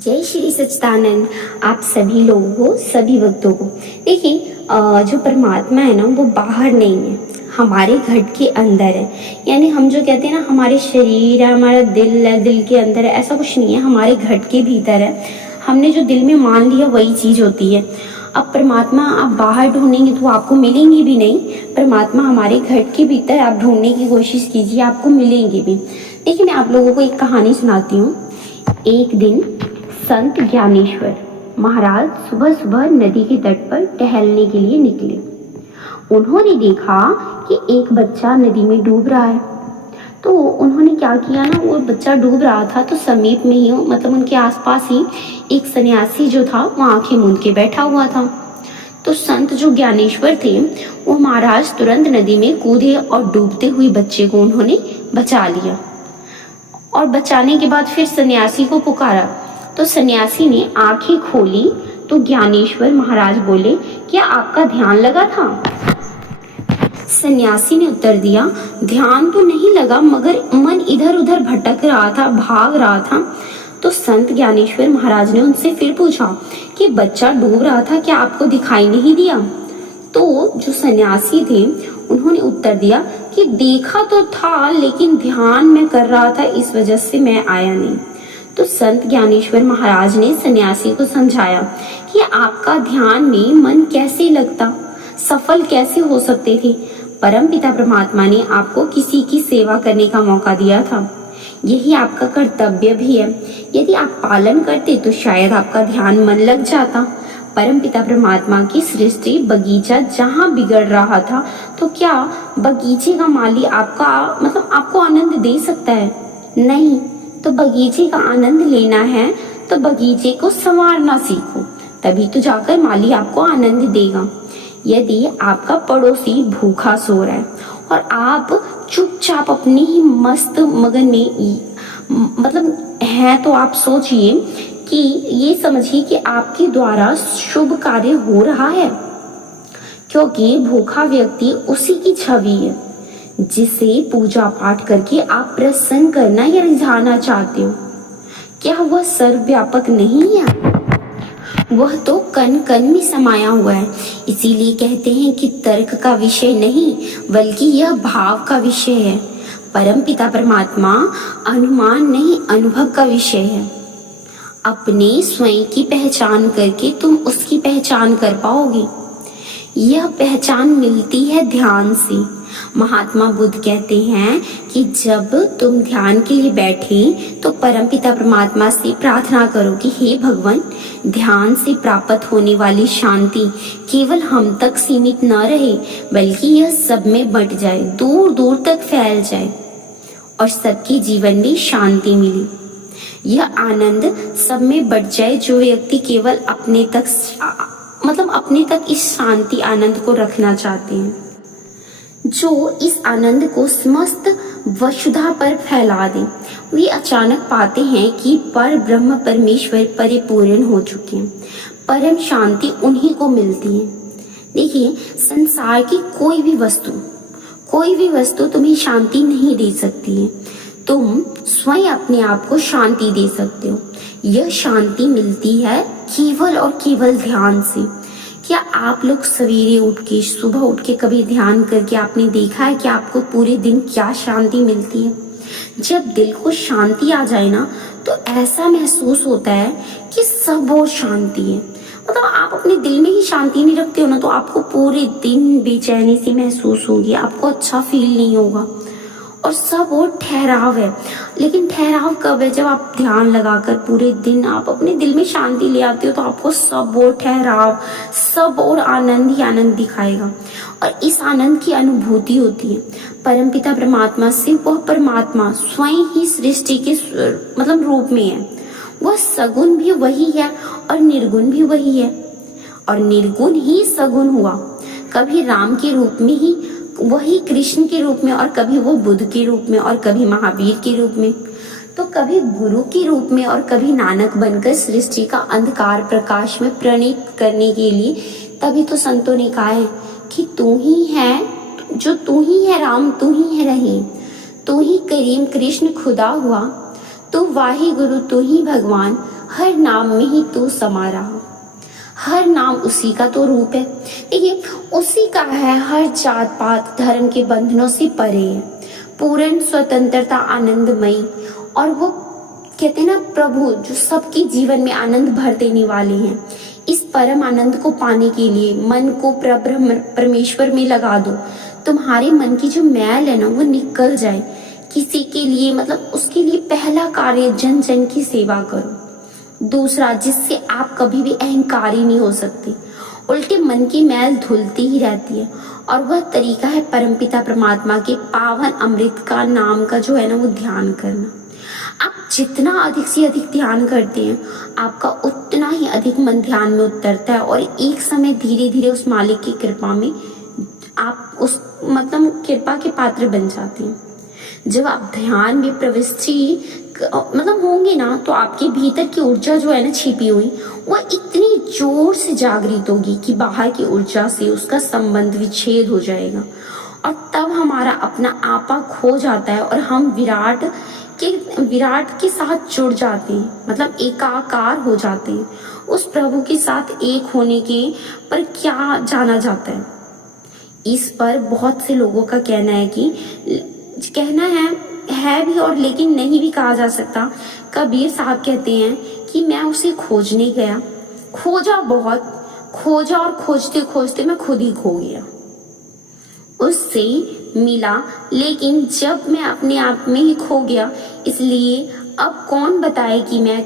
जय श्री सच्चिदानंद। आप सभी लोगों को, सभी भक्तों को देखिए, जो परमात्मा है ना, वो बाहर नहीं है, हमारे घट के अंदर है। यानी हम जो कहते हैं ना, हमारे शरीर है, हमारा दिल है, दिल के अंदर है, ऐसा कुछ नहीं है, हमारे घट के भीतर है। हमने जो दिल में मान लिया वही चीज होती है। अब परमात्मा आप बाहर ढूंढेंगे तो आपको मिलेंगे भी नहीं। परमात्मा हमारे घट के भीतर आप ढूंढने की कोशिश कीजिए, आपको मिलेंगे भी। देखिए, मैं आप लोगों को एक कहानी सुनाती हूँ। एक दिन संत ज्ञानेश्वर महाराज सुबह सुबह नदी के तट पर टहलने के लिए निकले। उन्होंने देखा कि एक बच्चा नदी में डूब रहा है। तो उन्होंने क्या किया ना, वो बच्चा डूब रहा था तो समीप में ही, मतलब उनके आसपास ही एक सन्यासी जो था वो आंखें मूंद के बैठा हुआ था। तो संत जो ज्ञानेश्वर थे वो महाराज तुरंत नदी में कूदे और डूबते हुए बच्चे को उन्होंने बचा लिया। और बचाने के बाद फिर सन्यासी को पुकारा तो सन्यासी ने आंखें खोली तो ज्ञानेश्वर महाराज बोले, क्या आपका ध्यान लगा था? सन्यासी ने उत्तर दिया, ध्यान तो नहीं लगा, मगर मन इधर उधर भटक रहा था, भाग रहा था। तो संत ज्ञानेश्वर महाराज ने उनसे फिर पूछा कि बच्चा डूब रहा था, क्या आपको दिखाई नहीं दिया? तो जो सन्यासी थे उन्होंने उत्तर दिया कि देखा तो था, लेकिन ध्यान में कर रहा था, इस वजह से मैं आया नहीं। तो संत ज्ञानेश्वर महाराज ने सन्यासी को समझाया कि आपका ध्यान में मन कैसे लगता, सफल कैसे हो सकते थे। परमपिता परमात्मा ने आपको किसी की सेवा करने का मौका दिया था, यही आपका कर्तव्य भी है। यदि आप पालन करते तो शायद आपका ध्यान मन लग जाता। परमपिता परमात्मा की सृष्टि बगीचा जहाँ बिगड़ रहा था, तो क्या बगीचे का माली आपको आनंद दे सकता है? नहीं। तो बगीचे का आनंद लेना है तो बगीचे को संवारना सीखो, तभी तो जाकर माली आपको आनंद देगा। यदि आपका पड़ोसी भूखा सो रहा है और आप चुपचाप अपनी ही मस्त मगन में है, तो आप सोचिए कि ये समझिए कि आपके द्वारा शुभ कार्य हो रहा है, क्योंकि भूखा व्यक्ति उसी की छवि है जिसे पूजा पाठ करके आप प्रसन्न करना या रिझाना चाहते हो। क्या वह सर्वव्यापक नहीं है? वह तो कण कण में समाया हुआ है। इसीलिए कहते हैं कि तर्क का विषय नहीं, बल्कि यह भाव का विषय है। परमपिता परमात्मा अनुमान नहीं, अनुभव का विषय है। अपने स्वयं की पहचान करके तुम उसकी पहचान कर पाओगे। यह पहचान मिलती है ध्यान से। महात्मा बुद्ध कहते हैं कि जब तुम ध्यान के लिए बैठे तो परमपिता परमात्मा से प्रार्थना करो कि हे भगवान, ध्यान से प्राप्त होने वाली शांति केवल हम तक सीमित न रहे, बल्कि यह सब में बंट जाए, दूर दूर तक फैल जाए और सबके जीवन में शांति मिले। यह आनंद सब में बट जाए। जो व्यक्ति केवल अपने तक इस शांति आनंद को रखना चाहते हैं, जो इस आनंद को समस्त वसुधा पर फैला दें, वे अचानक पाते हैं कि पर ब्रह्म परमेश्वर परिपूर्ण हो चुके हैं। परम शांति उन्हीं को मिलती है। देखिए, संसार की कोई भी वस्तु तुम्हें शांति नहीं दे सकती है। तुम स्वयं अपने आप को शांति दे सकते हो। यह शांति मिलती है केवल और केवल ध्यान से। क्या आप लोग सवेरे सुबह उठ के कभी ध्यान करके आपने देखा है कि आपको पूरे दिन क्या शांति मिलती है? जब दिल को शांति आ जाए ना, तो ऐसा महसूस होता है कि सब और शांति है। आप अपने दिल में ही शांति नहीं रखते हो ना, तो आपको पूरे दिन बेचैनी सी महसूस होगी, आपको अच्छा फील नहीं होगा और सब और ठहराव है। लेकिन ठहराव कब है? जब आप ध्यान लगाकर पूरे दिन आप अपने दिल में शांति ले आते हो, तो आपको सब और ठहराव, सब और आनंद ही आनंद दिखाएगा और इस आनंद की अनुभूति होती है परमपिता परमात्मा से। वह परमात्मा स्वयं ही सृष्टि के रूप में है। वह सगुण भी वही है और निर्गुण भी वही है, और निर्गुण ही सगुण हुआ। कभी राम के रूप में ही, वही कृष्ण के रूप में, और कभी वो बुद्ध के रूप में, और कभी महावीर के रूप में, तो कभी गुरु के रूप में, और कभी नानक बनकर सृष्टि का अंधकार प्रकाश में प्रणीत करने के लिए। तभी तो संतों ने कहा है कि तू ही है, जो तू ही है राम, तू ही है रहीम, तू ही करीम कृष्ण खुदा हुआ, तू वाही गुरु, तू ही भगवान, हर नाम में ही तू समा रहा। हर नाम उसी का तो रूप है। देखिए, उसी का है, हर जात पात धर्म के बंधनों से परे है, पूर्ण स्वतंत्रता आनंदमयी। और वो कहते हैं ना, प्रभु जो सबके जीवन में आनंद भर देने वाले हैं। इस परम आनंद को पाने के लिए मन को परब्रह्म परमेश्वर में लगा दो। तुम्हारे मन की जो मैल है ना, वो निकल जाए। किसी के लिए मतलब उसके लिए पहला कार्य जन जन की सेवा करो। दूसरा, जिससे आप कभी भी अहंकारी नहीं हो सकते, उल्टे मन की मैल धुलती ही रहती है। और वह तरीका है परमपिता परमात्मा के पावन अमृत का नाम का जो है ना, वो ध्यान करना। आप जितना अधिक से अधिक ध्यान करते हैं, आपका उतना ही अधिक मन ध्यान में उतरता है। और एक समय धीरे धीरे उस मालिक की कृपा में आप उस मतलब कृपा के पात्र बन जाते हैं। जब आप ध्यान में प्रविष्टि मतलब होंगे ना, तो आपके भीतर की ऊर्जा जो है ना छिपी हुई, वो इतनी जोर से जागृत होगी कि बाहर की ऊर्जा से उसका संबंध विच्छेद हो जाएगा। और तब हमारा अपना आपा खो जाता है और हम विराट के साथ जुड़ जाते हैं, मतलब एकाकार हो जाते हैं। उस प्रभु के साथ एक होने के पर क्या जाना जाता है। इस पर बहुत से लोगों का कहना है कि कहना है भी और लेकिन नहीं भी कहा जा सकता। कबीर साहब कहते हैं कि मैं उसे खोजने गया, खोजा बहुत, खोजा और खोजते खोजते मैं खुद ही खो गया। उससे मिला, लेकिन जब मैं अपने आप में ही खो गया, इसलिए अब कौन बताए कि मैं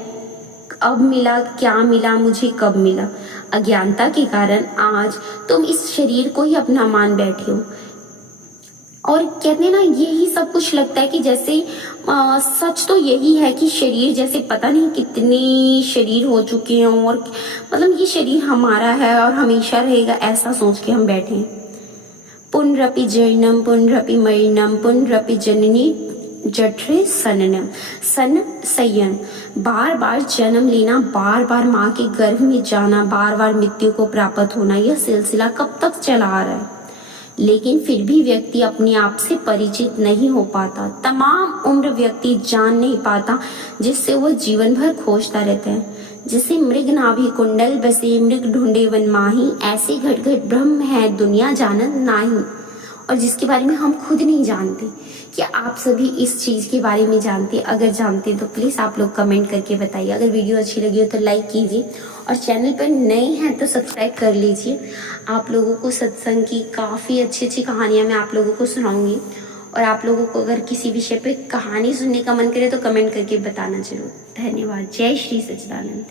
अब मिला, क्या मिला, मुझे कब मिला। अज्ञानता के कारण आज तुम इस शरीर को ही अपना मान बैठे हो। और कहते हैं ना, यही सब कुछ लगता है कि जैसे सच तो यही है कि शरीर जैसे पता नहीं कितने शरीर हो चुके हैं और मतलब ये शरीर हमारा है और हमेशा रहेगा, ऐसा सोच के हम बैठे हैं। पुनरपि जैनम पुनरपि मरणम पुनरपि जननी जठरे सननम सन संयम। बार बार जन्म लेना, बार बार माँ के गर्भ में जाना, बार बार मृत्यु को प्राप्त होना, यह सिलसिला कब तक चला आ रहा है। लेकिन फिर भी व्यक्ति अपने आप से परिचित नहीं हो पाता। तमाम उम्र व्यक्ति जान नहीं पाता, जिससे वह जीवन भर खोजता रहता है। जिसे मृग नाभि कुंडल बसे मृग ढूंढे वन माही, ऐसे घट घट ब्रह्म है दुनिया जानत नाही। और जिसके बारे में हम खुद नहीं जानते। क्या आप सभी इस चीज के बारे में जानते? अगर जानते तो प्लीज आप लोग कमेंट करके बताइए। अगर वीडियो अच्छी लगी हो तो लाइक कीजिए और चैनल पर नए हैं तो सब्सक्राइब कर लीजिए। आप लोगों को सत्संग की काफी अच्छी अच्छी कहानियां मैं आप लोगों को सुनाऊंगी। और आप लोगों को अगर किसी विषय पे कहानी सुनने का मन करे तो कमेंट करके बताना जरूर। धन्यवाद। जय श्री सच्चिदानंद।